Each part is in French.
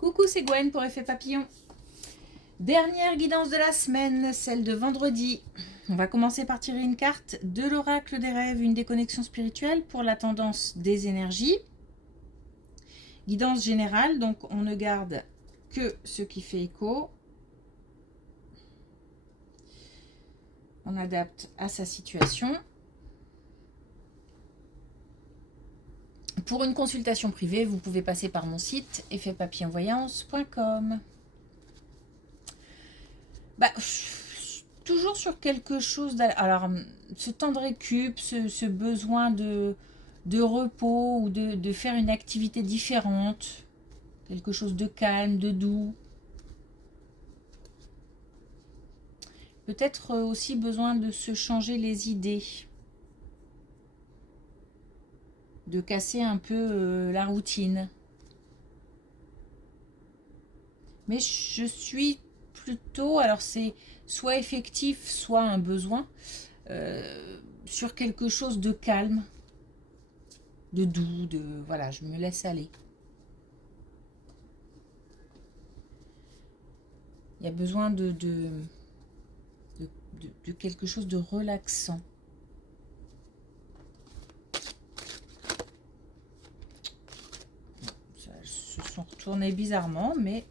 Coucou, c'est Gwen pour Effet Papillon. Dernière guidance de la semaine, celle de vendredi. On va commencer par tirer une carte de l'oracle des rêves, une déconnexion spirituelle pour la tendance des énergies. Guidance générale, donc on ne garde que ce qui fait écho. On adapte à sa situation. Pour une consultation privée, vous pouvez passer par mon site effetpapillonvoyance.com. Toujours sur quelque chose. Alors, ce temps de récup, ce besoin de repos ou de faire une activité différente, quelque chose de calme, de doux. Peut-être aussi besoin de se changer les idées, de casser un peu la routine. Mais je suis plutôt, alors c'est soit effectif, soit un besoin, sur quelque chose de calme, de doux, voilà, je me laisse aller. Il y a besoin de quelque chose de relaxant. Ça se sont retournés bizarrement, mais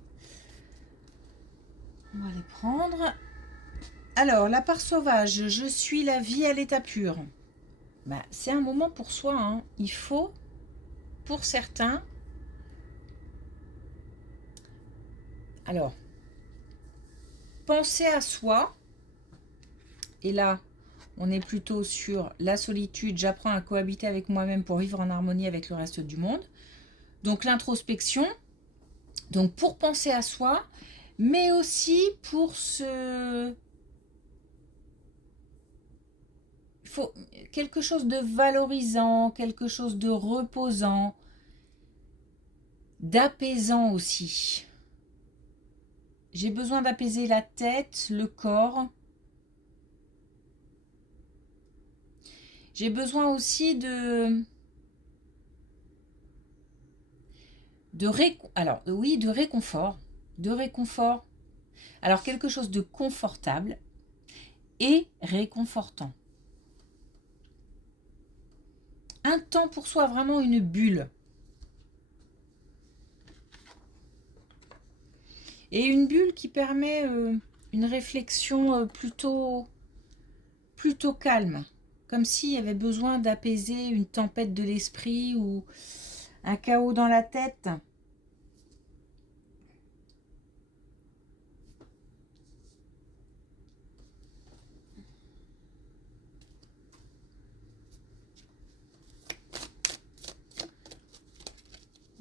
on va les prendre. Alors, la part sauvage, je suis la vie à l'état pur. C'est un moment pour soi, hein. Il faut, pour certains, alors, penser à soi. Et là, on est plutôt sur la solitude. J'apprends à cohabiter avec moi-même pour vivre en harmonie avec le reste du monde. Donc, l'introspection. Donc, pour penser à soi, mais aussi pour il faut quelque chose de valorisant, quelque chose de reposant, d'apaisant aussi. J'ai besoin d'apaiser la tête, le corps. J'ai besoin aussi de réconfort. De réconfort. Alors, quelque chose de confortable et réconfortant. Un temps pour soi, vraiment une bulle. Et une bulle qui permet une réflexion plutôt calme. Comme s'il y avait besoin d'apaiser une tempête de l'esprit ou un chaos dans la tête.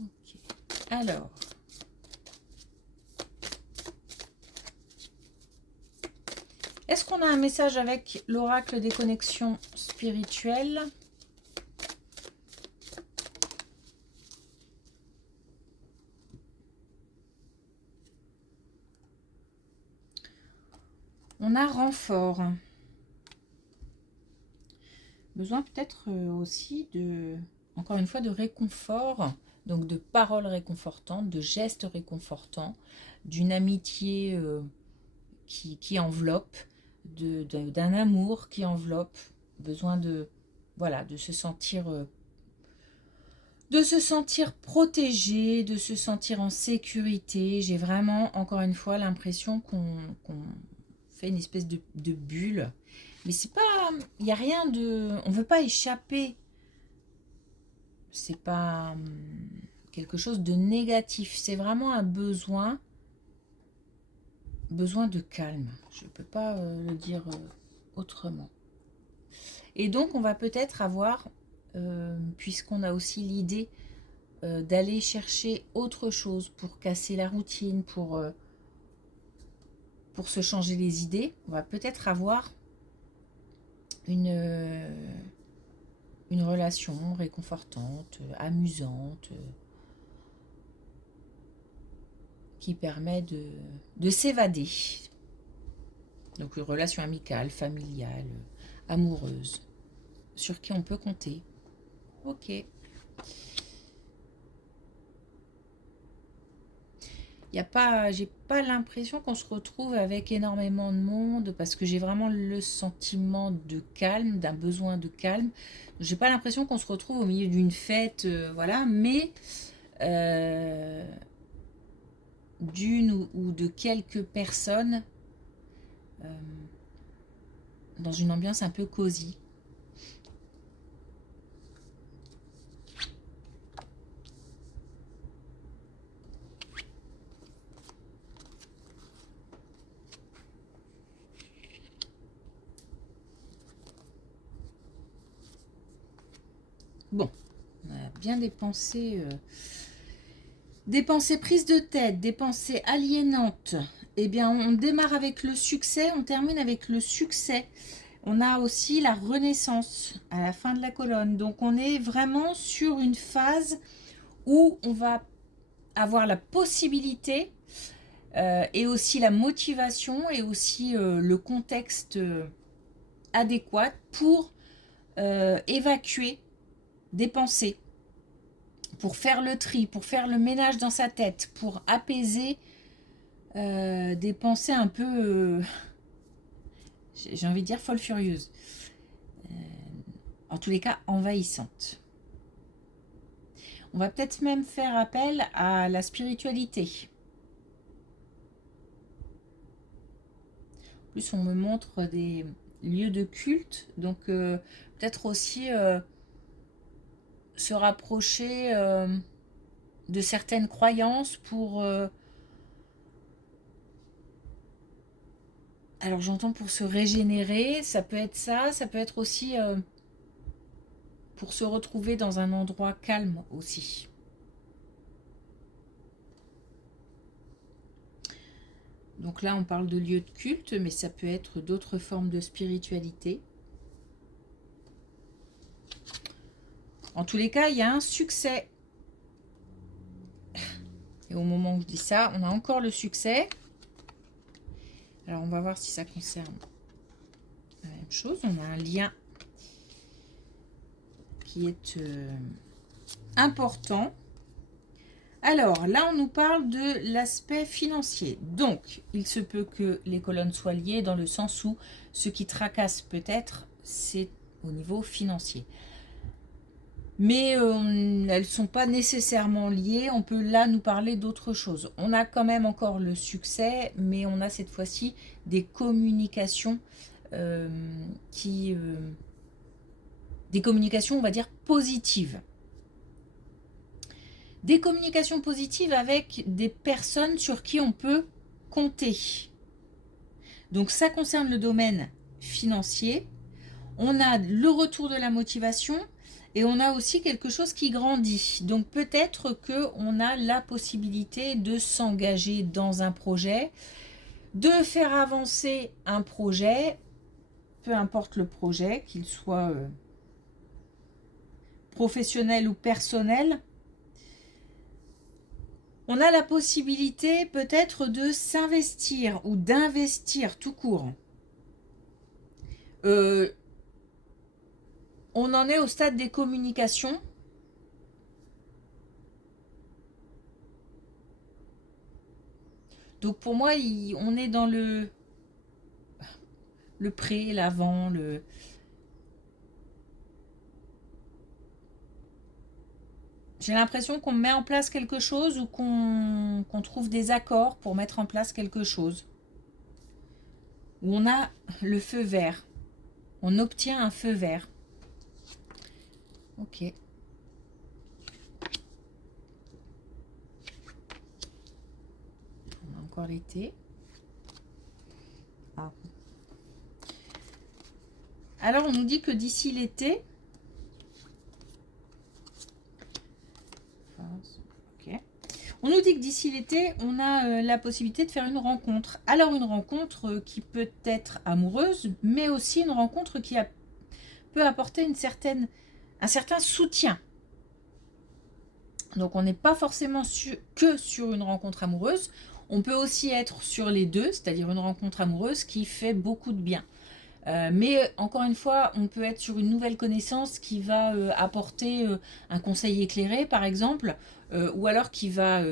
Okay. Alors, est-ce qu'on a un message avec l'oracle des connexions spirituelles ? On a renfort. Besoin peut-être aussi encore une fois, de réconfort, donc de paroles réconfortantes, de gestes réconfortants, d'une amitié qui enveloppe, d'un amour qui enveloppe, besoin de se sentir protégé, de se sentir en sécurité. J'ai vraiment, encore une fois, l'impression qu'on fait une espèce de bulle. Mais c'est pas... Il n'y a rien de... On ne veut pas échapper. C'est pas quelque chose de négatif. C'est vraiment un besoin de calme. Je ne peux pas le dire autrement. Et donc, on va peut-être avoir, puisqu'on a aussi l'idée d'aller chercher autre chose pour casser la routine, pour se changer les idées, on va peut-être avoir une relation réconfortante, amusante, qui permet de s'évader. Donc une relation amicale, familiale, amoureuse, sur qui on peut compter. Ok. j'ai pas l'impression qu'on se retrouve avec énormément de monde parce que j'ai vraiment le sentiment de calme, d'un besoin de calme. J'ai pas l'impression qu'on se retrouve au milieu d'une fête, voilà, mais euh, d'une ou de quelques personnes euh, dans une ambiance un peu cosy. Bon, on a bien dépensé, des pensées prises de tête, des pensées aliénantes. Eh bien, on démarre avec le succès, on termine avec le succès. On a aussi la renaissance à la fin de la colonne. Donc, on est vraiment sur une phase où on va avoir la possibilité et aussi la motivation et aussi le contexte adéquat pour évacuer des pensées, pour faire le tri, pour faire le ménage dans sa tête, pour apaiser des pensées un peu, j'ai envie de dire, folles furieuses. En tous les cas, envahissantes. On va peut-être même faire appel à la spiritualité. En plus, on me montre des lieux de culte, donc peut-être aussi se rapprocher de certaines croyances pour... alors j'entends pour se régénérer, ça peut être ça, ça peut être aussi pour se retrouver dans un endroit calme aussi. Donc là on parle de lieux de culte, mais ça peut être d'autres formes de spiritualité. En tous les cas, il y a un succès. Et au moment où je dis ça, on a encore le succès. Alors, on va voir si ça concerne la même chose. On a un lien qui est important. Alors, là, on nous parle de l'aspect financier. Donc, il se peut que les colonnes soient liées dans le sens où ce qui tracasse peut-être, c'est au niveau financier. Mais elles ne sont pas nécessairement liées. On peut là nous parler d'autre chose. On a quand même encore le succès, mais on a cette fois-ci des communications des communications, on va dire, positives. Des communications positives avec des personnes sur qui on peut compter. Donc ça concerne le domaine financier. On a le retour de la motivation. Et on a aussi quelque chose qui grandit. Donc peut-être qu'on a la possibilité de s'engager dans un projet, de faire avancer un projet, peu importe le projet, qu'il soit professionnel ou personnel. On a la possibilité peut-être de s'investir ou d'investir tout court. On en est au stade des communications. Donc pour moi, on est dans le pré, l'avant, le... J'ai l'impression qu'on met en place quelque chose ou qu'on trouve des accords pour mettre en place quelque chose. Où on a le feu vert. On obtient un feu vert. Ok. On a encore l'été. Ah. Alors, on nous dit que d'ici l'été... Ok. On nous dit que d'ici l'été, on a la possibilité de faire une rencontre. Alors, une rencontre qui peut être amoureuse, mais aussi une rencontre qui peut apporter un certain soutien. Donc on n'est pas forcément que sur une rencontre amoureuse, on peut aussi être sur les deux, c'est-à-dire une rencontre amoureuse qui fait beaucoup de bien. Mais encore une fois, on peut être sur une nouvelle connaissance qui va apporter un conseil éclairé par exemple, ou alors qui va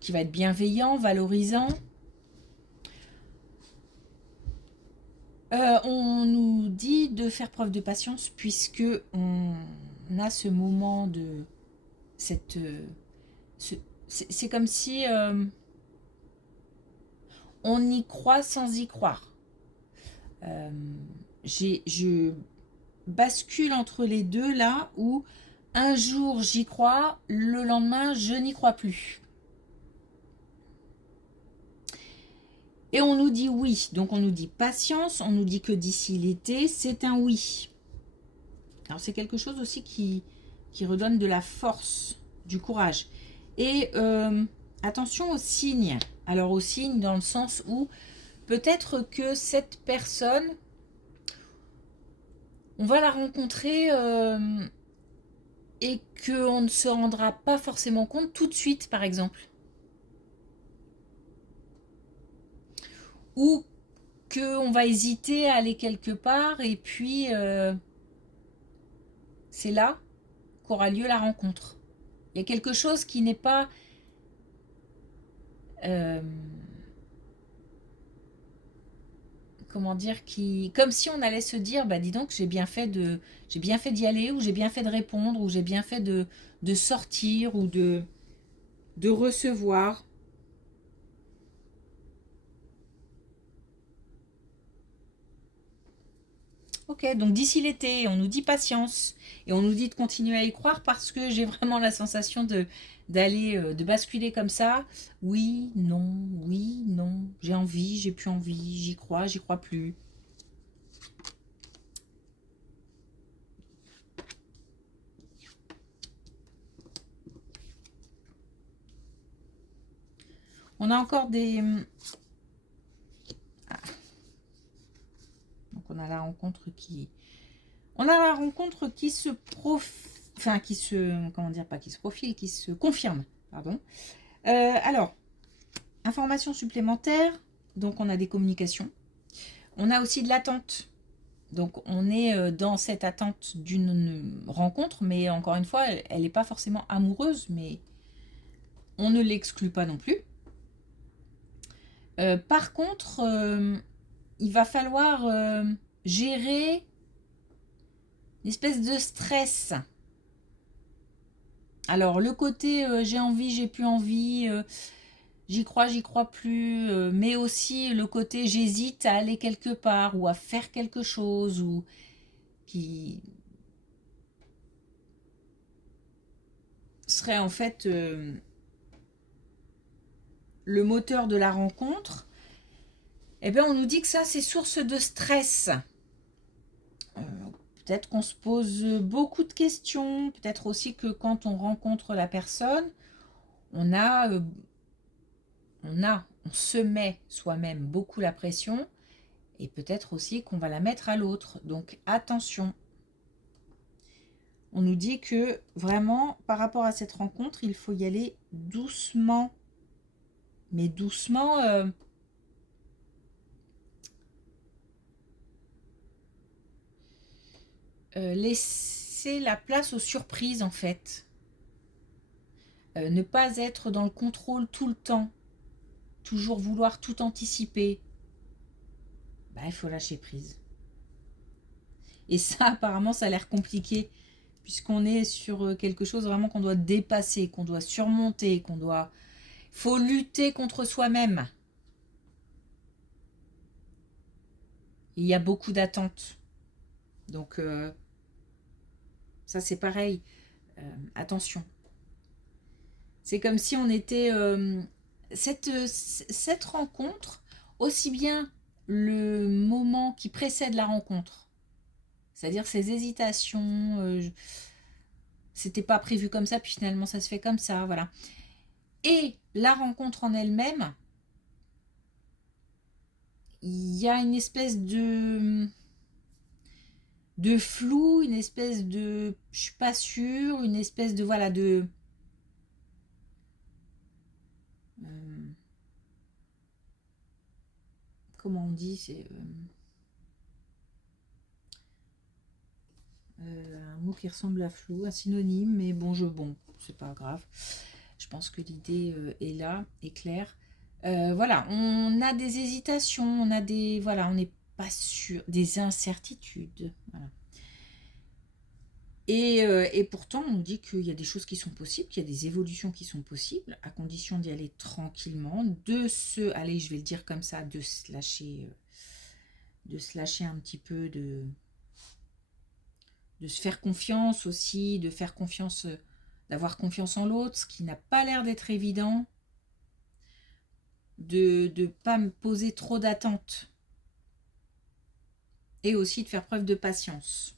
qui va être bienveillant, valorisant. On nous dit de faire preuve de patience puisque on a ce moment de cette... c'est comme si on y croit sans y croire. Je bascule entre les deux là où un jour j'y crois, le lendemain je n'y crois plus. Et on nous dit oui, donc on nous dit patience, on nous dit que d'ici l'été, c'est un oui. Alors c'est quelque chose aussi qui redonne de la force, du courage. Et attention aux signes. Alors aux signes dans le sens où peut-être que cette personne, on va la rencontrer et qu'on ne se rendra pas forcément compte tout de suite, par exemple. Ou qu'on va hésiter à aller quelque part et puis c'est là qu'aura lieu la rencontre. Il y a quelque chose qui n'est pas comment dire, qui comme si on allait se dire bah dis donc j'ai bien fait d'y aller, ou j'ai bien fait de répondre, ou j'ai bien fait de sortir, ou de recevoir. Ok, donc d'ici l'été, on nous dit patience et on nous dit de continuer à y croire parce que j'ai vraiment la sensation de basculer comme ça. Oui, non, j'ai envie, j'ai plus envie, j'y crois plus. On a encore des... Donc on a la rencontre qui... On a la rencontre qui se Enfin, qui se... Comment dire, pas qui se profile, qui se confirme. Pardon. Alors, information supplémentaire. Donc on a des communications. On a aussi de l'attente. Donc on est dans cette attente d'une rencontre, mais encore une fois, elle n'est pas forcément amoureuse, mais on ne l'exclut pas non plus. Par contre, il va falloir gérer une espèce de stress. Alors le côté j'ai envie, j'ai plus envie, j'y crois plus, mais aussi le côté j'hésite à aller quelque part ou à faire quelque chose, ou qui serait en fait le moteur de la rencontre. Eh bien on nous dit que ça c'est source de stress. Peut-être qu'on se pose beaucoup de questions, peut-être aussi que quand on rencontre la personne, on se met soi-même beaucoup la pression, et peut-être aussi qu'on va la mettre à l'autre. Donc attention. On nous dit que vraiment, par rapport à cette rencontre, il faut y aller doucement. Mais doucement, laisser la place aux surprises en fait. Ne pas être dans le contrôle tout le temps. Toujours vouloir tout anticiper. Bah, il faut lâcher prise. Et ça, apparemment, ça a l'air compliqué, puisqu'on est sur quelque chose vraiment qu'on doit dépasser, qu'on doit surmonter, qu'on doit... faut lutter contre soi-même. Il y a beaucoup d'attentes. Donc, ça, c'est pareil. Attention. C'est comme si on était... cette rencontre, aussi bien le moment qui précède la rencontre, c'est-à-dire ces hésitations, c'était pas prévu comme ça, puis finalement ça se fait comme ça, voilà. Et la rencontre en elle-même, il y a une espèce de flou, une espèce de je suis pas sûre, une espèce de voilà de comment on dit, c'est un mot qui ressemble à flou, un synonyme, mais bon, c'est pas grave. pense que l'idée est là, est claire. Voilà, on a des hésitations, on a des... Voilà, on n'est pas sûr, des incertitudes. Voilà. Et pourtant, on nous dit qu'il y a des choses qui sont possibles, qu'il y a des évolutions qui sont possibles, à condition d'y aller tranquillement, allez, je vais le dire comme ça, de se lâcher un petit peu, de se faire confiance aussi, de faire confiance, d'avoir confiance en l'autre, ce qui n'a pas l'air d'être évident, de ne pas me poser trop d'attentes, et aussi de faire preuve de patience.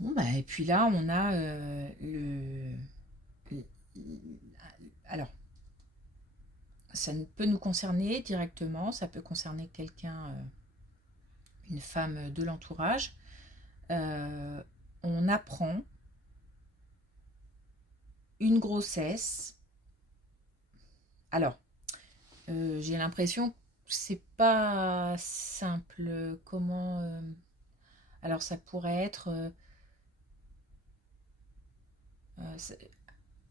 Bon, bah, et puis là, on a alors, ça peut nous concerner directement, ça peut concerner quelqu'un, une femme de l'entourage. On apprend une grossesse. Alors, j'ai l'impression que c'est pas simple. Comment alors, ça pourrait être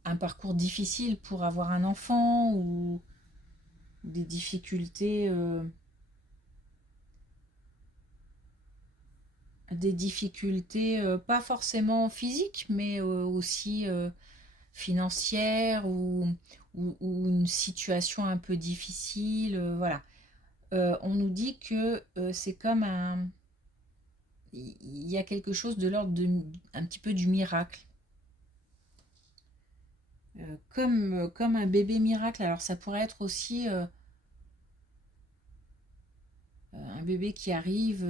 un parcours difficile pour avoir un enfant ou des difficultés. Pas forcément physiques, mais aussi financières ou une situation un peu difficile. Voilà. On nous dit que c'est comme un... Il y a quelque chose de l'ordre un petit peu du miracle. Comme un bébé miracle. Alors ça pourrait être aussi un bébé qui arrive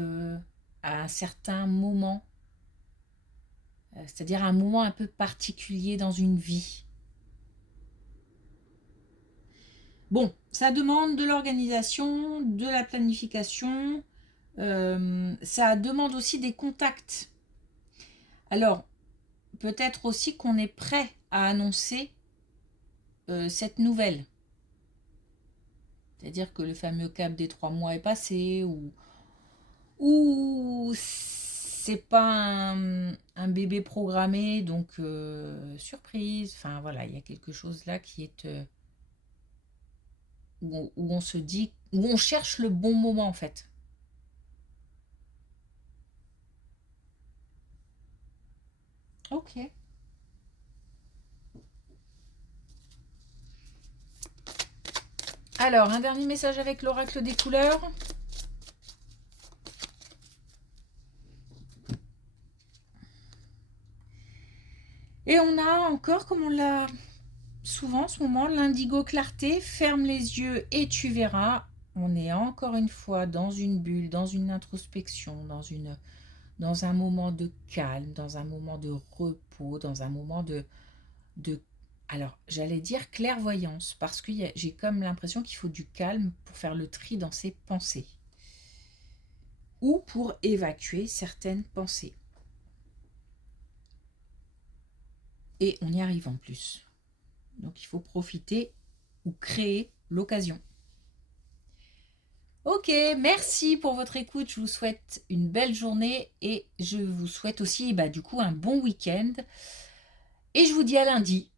à un certain moment. C'est-à-dire un moment un peu particulier dans une vie. Bon, ça demande de l'organisation, de la planification, ça demande aussi des contacts. Alors, peut-être aussi qu'on est prêt à annoncer cette nouvelle. C'est-à-dire que le fameux cap des 3 mois est passé, ou c'est pas un bébé programmé, donc surprise. Enfin voilà, il y a quelque chose là qui est... où on se dit, où on cherche le bon moment en fait. Ok. Alors, un dernier message avec l'oracle des couleurs. Et on a encore, comme on l'a souvent en ce moment, l'indigo clarté, ferme les yeux et tu verras. On est encore une fois dans une bulle, dans une introspection, dans un moment de calme, dans un moment de repos, dans un moment de alors, j'allais dire clairvoyance, parce que j'ai comme l'impression qu'il faut du calme pour faire le tri dans ses pensées. Ou pour évacuer certaines pensées. Et on y arrive en plus. Donc il faut profiter ou créer l'occasion. Ok, merci pour votre écoute. Je vous souhaite une belle journée et je vous souhaite aussi du coup un bon week-end. Et je vous dis à lundi.